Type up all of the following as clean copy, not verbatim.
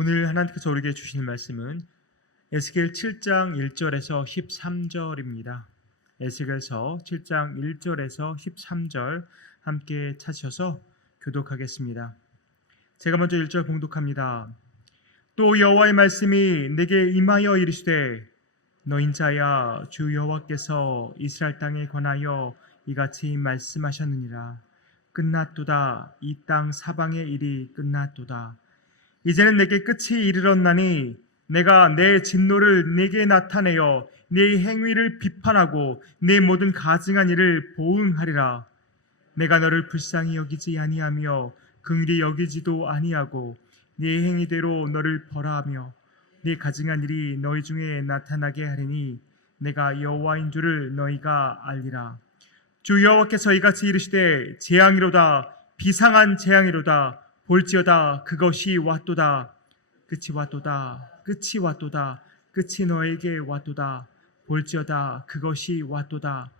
오늘 하나님께서 우리에게 주시는 말씀은 에스겔 7장 1절에서 13절입니다. 에스겔서 7장 1절에서 13절 함께 찾으셔서 교독하겠습니다. 제가 먼저 1절 봉독합니다. 또 여호와의 말씀이 내게 임하여 이르시되 너 인자야, 주 여호와께서 이스라엘 땅에 관하여 이같이 말씀하셨느니라. 끝났도다. 이 땅 사방의 일이 끝났도다. 이제는 내게 끝이 이르렀나니 내가 내 진노를 내게 나타내어 네 행위를 비판하고 네 모든 가증한 일을 보응하리라. 내가 너를 불쌍히 여기지 아니하며 긍휼히 여기지도 아니하고 네 행위대로 너를 벌하며 네 가증한 일이 너희 중에 나타나게 하리니 내가 여호와인 줄을 너희가 알리라. 주 여호와께서 이같이 이르시되 재앙이로다. 비상한 재앙이로다. 볼지어다. 그것이 왔도다. 끝이 왔도다. 끝이 왔도다. 끝이 너에게 왔도다. 볼지어다. 그것이 왔도다.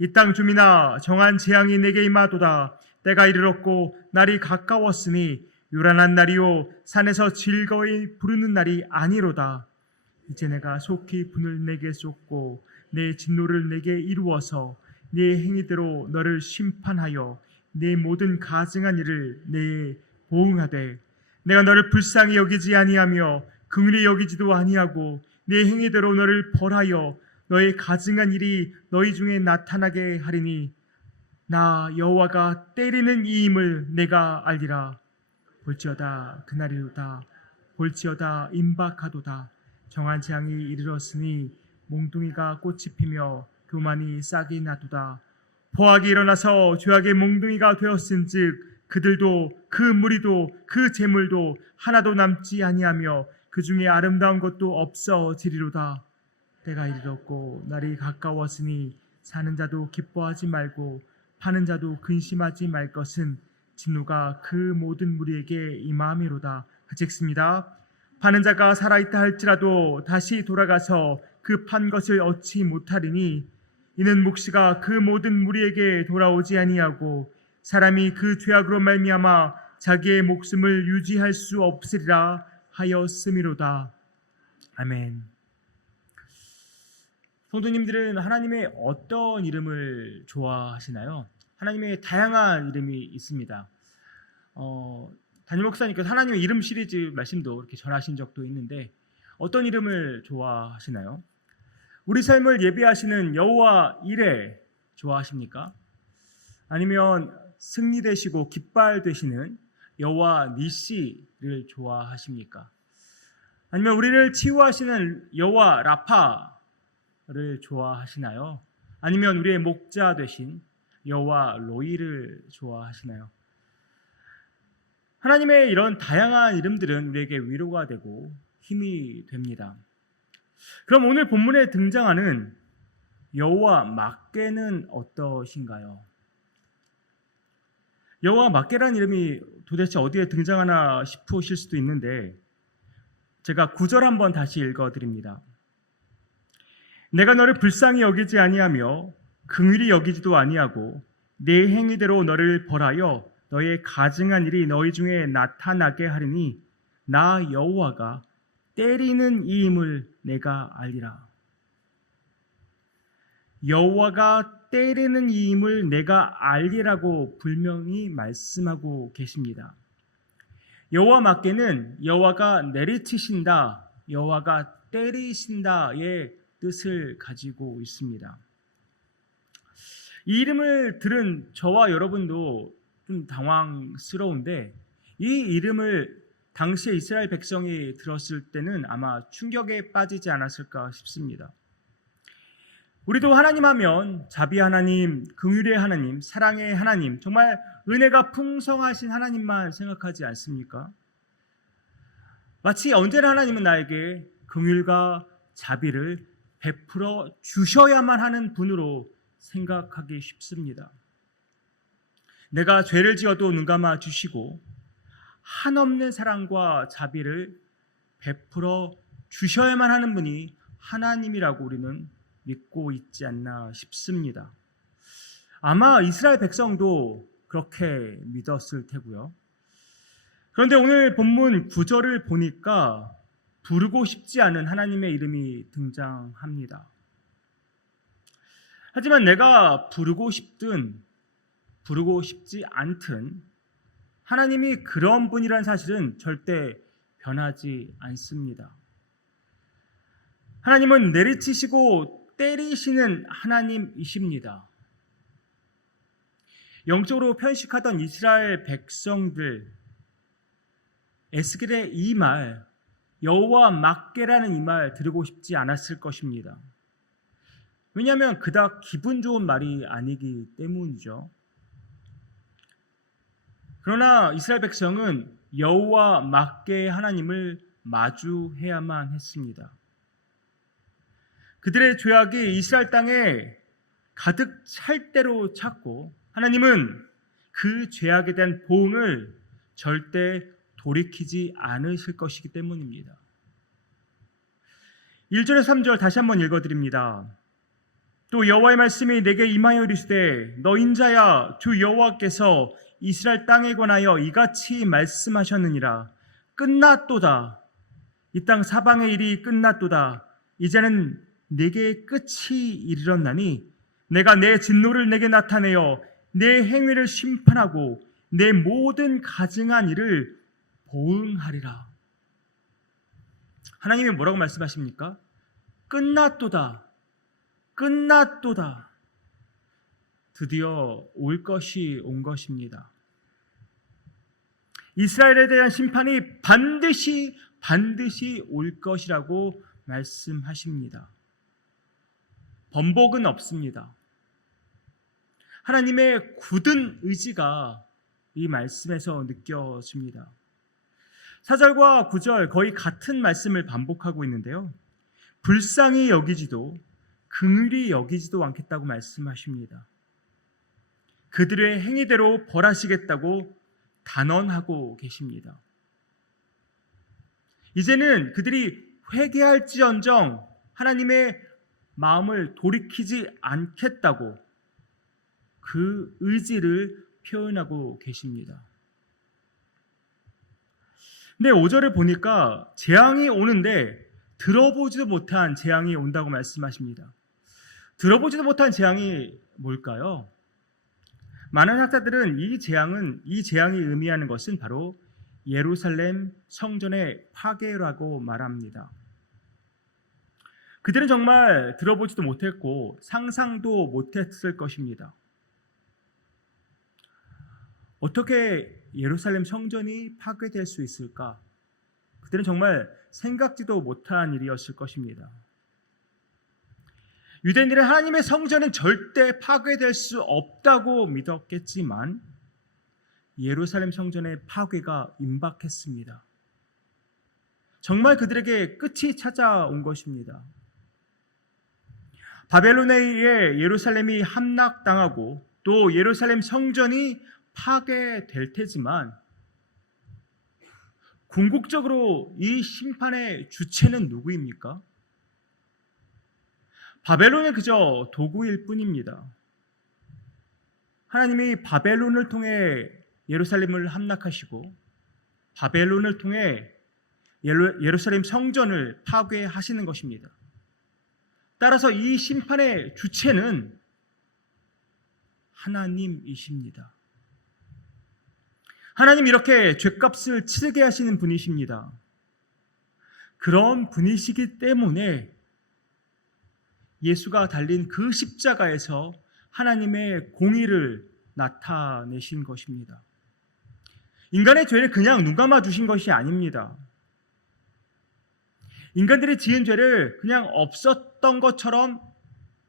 이 땅 주민아, 정한 재앙이 내게 임하도다. 때가 이르렀고 날이 가까웠으니 요란한 날이요 산에서 즐거이 부르는 날이 아니로다. 이제 내가 속히 분을 내게 쏟고 내 진노를 내게 이루어서 네 행위대로 너를 심판하여 네 모든 가증한 일을 내 보응하되 내가 너를 불쌍히 여기지 아니하며 긍휼히 여기지도 아니하고 네 행위대로 너를 벌하여 너의 가증한 일이 너희 중에 나타나게 하리니 나 여호와가 때리는 이임을 내가 알리라. 볼지어다. 그날이로다. 볼지어다. 임박하도다. 정한 재앙이 이르렀으니 몽둥이가 꽃이 피며 교만이 싹이 나도다. 포악이 일어나서 죄악의 몽둥이가 되었은즉 그들도 그 무리도 그 재물도 하나도 남지 아니하며 그 중에 아름다운 것도 없어지리로다. 때가 이르렀고 날이 가까웠으니 사는 자도 기뻐하지 말고 파는 자도 근심하지 말 것은 진노가 그 모든 무리에게 임함이로다. 같이 읽습니다. 파는 자가 살아있다 할지라도 다시 돌아가서 그 판 것을 얻지 못하리니 이는 묵시가 그 모든 무리에게 돌아오지 아니하고 사람이 그 죄악으로 말미암아 자기의 목숨을 유지할 수 없으리라 하였음이로다. 아멘. 성도님들은 하나님의 어떤 이름을 좋아하시나요? 하나님의 다양한 이름이 있습니다. 담임 목사님께서 하나님의 이름 시리즈 말씀도 이렇게 전하신 적도 있는데 어떤 이름을 좋아하시나요? 우리 삶을 예비하시는 여호와 이레 좋아하십니까? 아니면 승리되시고 깃발 되시는 여호와 니시를 좋아하십니까? 아니면 우리를 치유하시는 여호와 라파를 좋아하시나요? 아니면 우리의 목자 되신 여호와 로이를 좋아하시나요? 하나님의 이런 다양한 이름들은 우리에게 위로가 되고 힘이 됩니다. 그럼 오늘 본문에 등장하는 여호와 막게는 어떠신가요? 여호와 막게라는 이름이 도대체 어디에 등장하나 싶으실 수도 있는데 제가 9절 한번 다시 읽어드립니다. 내가 너를 불쌍히 여기지 아니하며 긍휼히 여기지도 아니하고 네 행위대로 너를 벌하여 너의 가증한 일이 너희 중에 나타나게 하리니 나 여호와가 때리는 이임을 내가 알리라. 여호와가 때리는 이임을 내가 알리라고 분명히 말씀하고 계십니다. 여호와 막게는 여호와가 내리치신다, 여호와가 때리신다의 뜻을 가지고 있습니다. 이 이름을 들은 저와 여러분도 좀 당황스러운데 이 이름을 당시에 이스라엘 백성이 들었을 때는 아마 충격에 빠지지 않았을까 싶습니다. 우리도 하나님 하면 자비 하나님, 긍휼의 하나님, 사랑의 하나님, 정말 은혜가 풍성하신 하나님만 생각하지 않습니까? 마치 언제나 하나님은 나에게 긍휼과 자비를 베풀어 주셔야만 하는 분으로 생각하기 쉽습니다. 내가 죄를 지어도 눈감아 주시고 한없는 사랑과 자비를 베풀어 주셔야만 하는 분이 하나님이라고 우리는 믿고 있지 않나 싶습니다. 아마 이스라엘 백성도 그렇게 믿었을 테고요. 그런데 오늘 본문 9절을 보니까 부르고 싶지 않은 하나님의 이름이 등장합니다. 하지만 내가 부르고 싶든 부르고 싶지 않든 하나님이 그런 분이라는 사실은 절대 변하지 않습니다. 하나님은 내리치시고 때리시는 하나님이십니다. 영적으로 편식하던 이스라엘 백성들, 에스겔의 이 말, 여호와 막게라는 이 말 들으고 싶지 않았을 것입니다. 왜냐하면 그닥 기분 좋은 말이 아니기 때문이죠. 그러나 이스라엘 백성은 여호와 막게의 하나님을 마주해야만 했습니다. 그들의 죄악이 이스라엘 땅에 가득 찰 대로 찼고 하나님은 그 죄악에 대한 보응을 절대 돌이키지 않으실 것이기 때문입니다. 1절에서 3절 다시 한번 읽어드립니다. 또 여호와의 말씀이 내게 임하여 이르시되 너 인자야 주 여호와께서 이스라엘 땅에 관하여 이같이 말씀하셨느니라. 끝났도다. 이 땅 사방의 일이 끝났도다. 이제는 내게 끝이 이르렀나니 내가 내 진노를 내게 나타내어 내 행위를 심판하고 내 모든 가증한 일을 보응하리라. 하나님이 뭐라고 말씀하십니까? 끝났도다. 끝났도다. 드디어 올 것이 온 것입니다. 이스라엘에 대한 심판이 반드시 올 것이라고 말씀하십니다. 번복은 없습니다. 하나님의 굳은 의지가 이 말씀에서 느껴집니다. 4절과 9절 거의 같은 말씀을 반복하고 있는데요. 불쌍히 여기지도 긍휼히 여기지도 않겠다고 말씀하십니다. 그들의 행위대로 벌하시겠다고 단언하고 계십니다. 이제는 그들이 회개할지언정 하나님의 마음을 돌이키지 않겠다고 그 의지를 표현하고 계십니다. 근데 5절을 보니까 재앙이 오는데 들어보지도 못한 재앙이 온다고 말씀하십니다. 들어보지도 못한 재앙이 뭘까요? 많은 학자들은 이 재앙이 의미하는 것은 바로 예루살렘 성전의 파괴라고 말합니다. 그들은 정말 들어보지도 못했고 상상도 못했을 것입니다. 어떻게 예루살렘 성전이 파괴될 수 있을까? 그들은 정말 생각지도 못한 일이었을 것입니다. 유대인들은 하나님의 성전은 절대 파괴될 수 없다고 믿었겠지만 예루살렘 성전의 파괴가 임박했습니다. 정말 그들에게 끝이 찾아온 것입니다. 바벨론에 의해 예루살렘이 함락당하고 또 예루살렘 성전이 파괴될 테지만 궁극적으로 이 심판의 주체는 누구입니까? 바벨론은 그저 도구일 뿐입니다. 하나님이 바벨론을 통해 예루살렘을 함락하시고 바벨론을 통해 예루살렘 성전을 파괴하시는 것입니다. 따라서 이 심판의 주체는 하나님이십니다. 하나님 이렇게 죄값을 치르게 하시는 분이십니다. 그런 분이시기 때문에 예수가 달린 그 십자가에서 하나님의 공의를 나타내신 것입니다. 인간의 죄를 그냥 눈 감아 주신 것이 아닙니다. 인간들이 지은 죄를 그냥 없었던 것처럼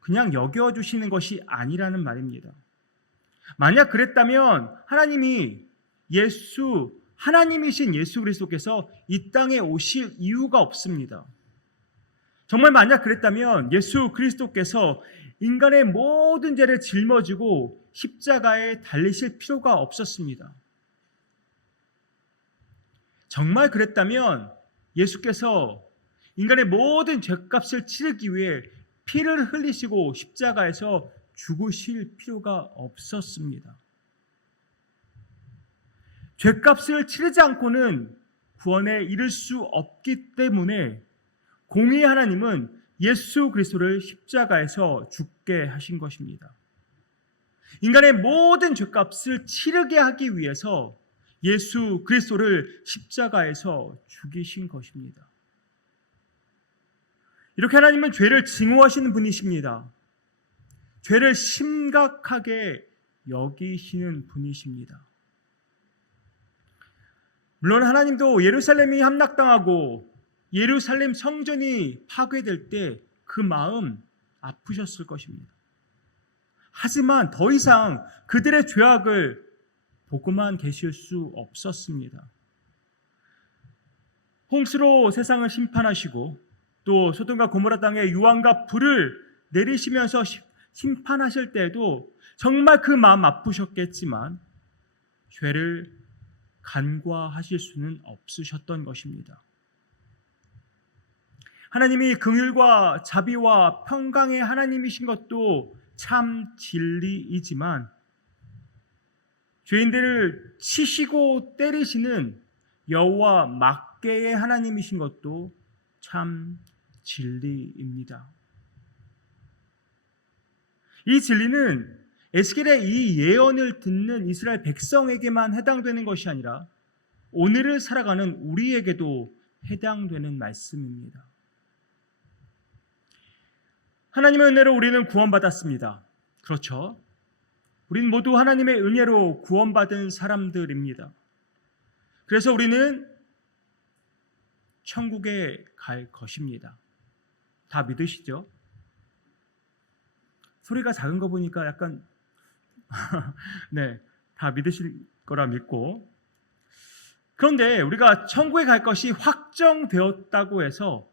그냥 여겨주시는 것이 아니라는 말입니다. 만약 그랬다면 하나님이신 예수 그리스도께서 이 땅에 오실 이유가 없습니다. 정말 만약 그랬다면 예수 그리스도께서 인간의 모든 죄를 짊어지고 십자가에 달리실 필요가 없었습니다. 정말 그랬다면 예수께서 인간의 모든 죄값을 치르기 위해 피를 흘리시고 십자가에서 죽으실 필요가 없었습니다. 죄값을 치르지 않고는 구원에 이를 수 없기 때문에 공의의 하나님은 예수 그리스도를 십자가에서 죽게 하신 것입니다. 인간의 모든 죄값을 치르게 하기 위해서 예수 그리스도를 십자가에서 죽이신 것입니다. 이렇게 하나님은 죄를 증오하시는 분이십니다. 죄를 심각하게 여기시는 분이십니다. 물론 하나님도 예루살렘이 함락당하고 예루살렘 성전이 파괴될 때 그 마음 아프셨을 것입니다. 하지만 더 이상 그들의 죄악을 보고만 계실 수 없었습니다. 홍수로 세상을 심판하시고 또 소돔과 고모라 땅에 유황과 불을 내리시면서 심판하실 때에도 정말 그 마음 아프셨겠지만 죄를 간과하실 수는 없으셨던 것입니다. 하나님이 긍휼과 자비와 평강의 하나님이신 것도 참 진리이지만 죄인들을 치시고 때리시는 여호와 막개의 하나님이신 것도 참 진리입니다. 이 진리는 에스겔의 이 예언을 듣는 이스라엘 백성에게만 해당되는 것이 아니라 오늘을 살아가는 우리에게도 해당되는 말씀입니다. 하나님의 은혜로 우리는 구원받았습니다. 그렇죠? 우리는 모두 하나님의 은혜로 구원받은 사람들입니다. 그래서 우리는 천국에 갈 것입니다. 다 믿으시죠? 소리가 작은 거 보니까 약간 네, 다 믿으실 거라 믿고, 그런데 우리가 천국에 갈 것이 확정되었다고 해서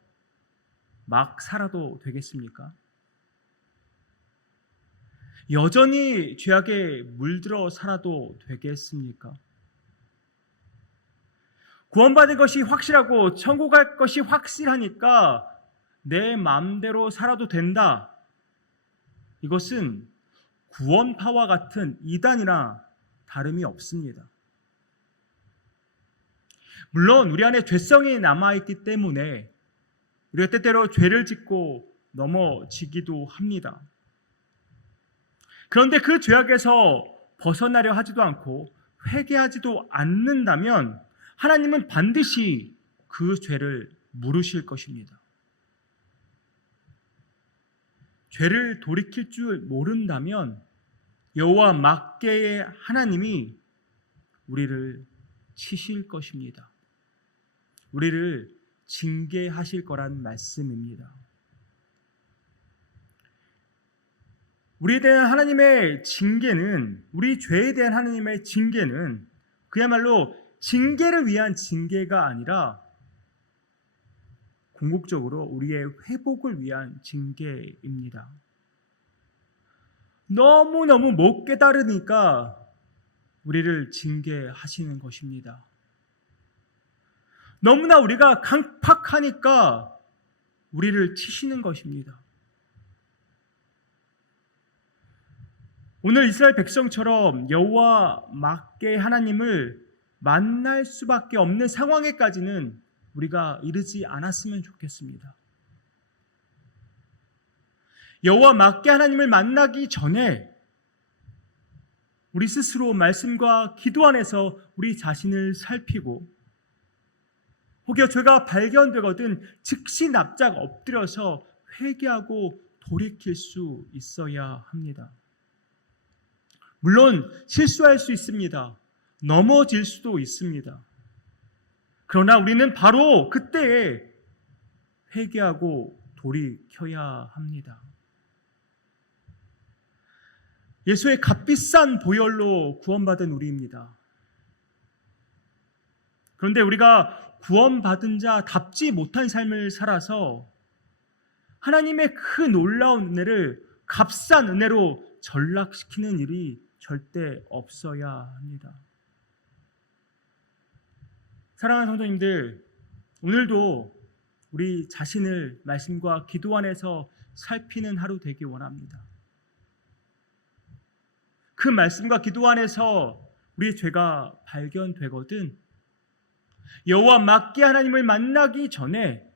막 살아도 되겠습니까? 여전히 죄악에 물들어 살아도 되겠습니까? 구원받은 것이 확실하고 천국 갈 것이 확실하니까 내 마음대로 살아도 된다. 이것은 구원파와 같은 이단이나 다름이 없습니다. 물론 우리 안에 죄성이 남아있기 때문에 우리가 때때로 죄를 짓고 넘어지기도 합니다. 그런데 그 죄악에서 벗어나려 하지도 않고 회개하지도 않는다면 하나님은 반드시 그 죄를 물으실 것입니다. 죄를 돌이킬 줄 모른다면 여호와 막개의 하나님이 우리를 치실 것입니다. 우리를 징계하실 거란 말씀입니다. 우리에 대한 하나님의 징계는, 우리 죄에 대한 하나님의 징계는 그야말로 징계를 위한 징계가 아니라 궁극적으로 우리의 회복을 위한 징계입니다. 너무너무 못 깨달으니까 우리를 징계하시는 것입니다. 너무나 우리가 강팍하니까 우리를 치시는 것입니다. 오늘 이스라엘 백성처럼 여호와 막개 하나님을 만날 수밖에 없는 상황에까지는 우리가 이르지 않았으면 좋겠습니다. 여호와 막개 하나님을 만나기 전에 우리 스스로 말씀과 기도 안에서 우리 자신을 살피고, 혹여 죄가 발견되거든 즉시 납작 엎드려서 회개하고 돌이킬 수 있어야 합니다. 물론 실수할 수 있습니다. 넘어질 수도 있습니다. 그러나 우리는 바로 그때에 회개하고 돌이켜야 합니다. 예수의 값비싼 보혈로 구원받은 우리입니다. 그런데 우리가 구원받은 자답지 못한 삶을 살아서 하나님의 그 놀라운 은혜를 값싼 은혜로 전락시키는 일이 절대 없어야 합니다. 사랑하는 성도님들, 오늘도 우리 자신을 말씀과 기도 안에서 살피는 하루 되기 원합니다. 그 말씀과 기도 안에서 우리의 죄가 발견되거든 여호와 맞게 하나님을 만나기 전에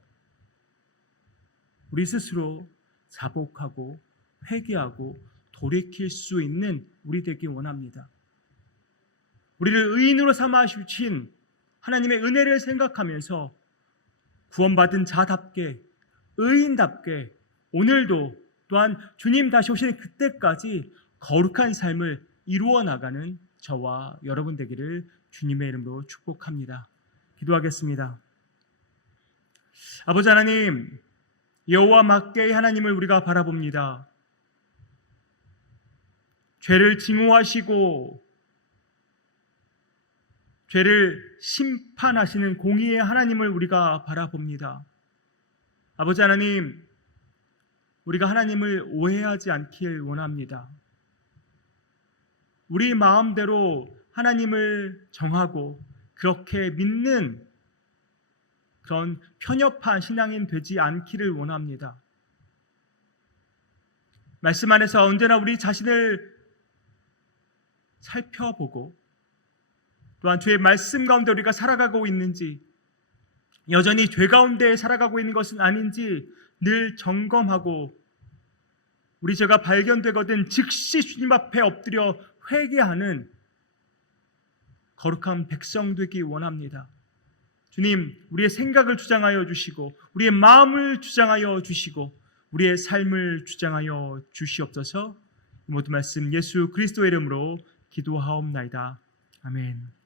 우리 스스로 자복하고 회개하고 돌이킬 수 있는 우리 되기 원합니다. 우리를 의인으로 삼아 주신 하나님의 은혜를 생각하면서 구원받은 자답게 의인답게 오늘도 또한 주님 다시 오시는 그때까지 거룩한 삶을 이루어 나가는 저와 여러분 되기를 주님의 이름으로 축복합니다. 기도하겠습니다. 아버지 하나님, 여호와 맞게 하나님을 우리가 바라봅니다. 죄를 증오하시고 죄를 심판하시는 공의의 하나님을 우리가 바라봅니다. 아버지 하나님, 우리가 하나님을 오해하지 않길 원합니다. 우리 마음대로 하나님을 정하고 그렇게 믿는 그런 편협한 신앙인 되지 않기를 원합니다. 말씀 안에서 언제나 우리 자신을 살펴보고 또한 주의 말씀 가운데 우리가 살아가고 있는지 여전히 죄 가운데 살아가고 있는 것은 아닌지 늘 점검하고 우리 죄가 발견되거든 즉시 주님 앞에 엎드려 회개하는 거룩한 백성 되기 원합니다. 주님, 우리의 생각을 주장하여 주시고 우리의 마음을 주장하여 주시고 우리의 삶을 주장하여 주시옵소서. 이 모든 말씀 예수 그리스도의 이름으로 기도하옵나이다. 아멘.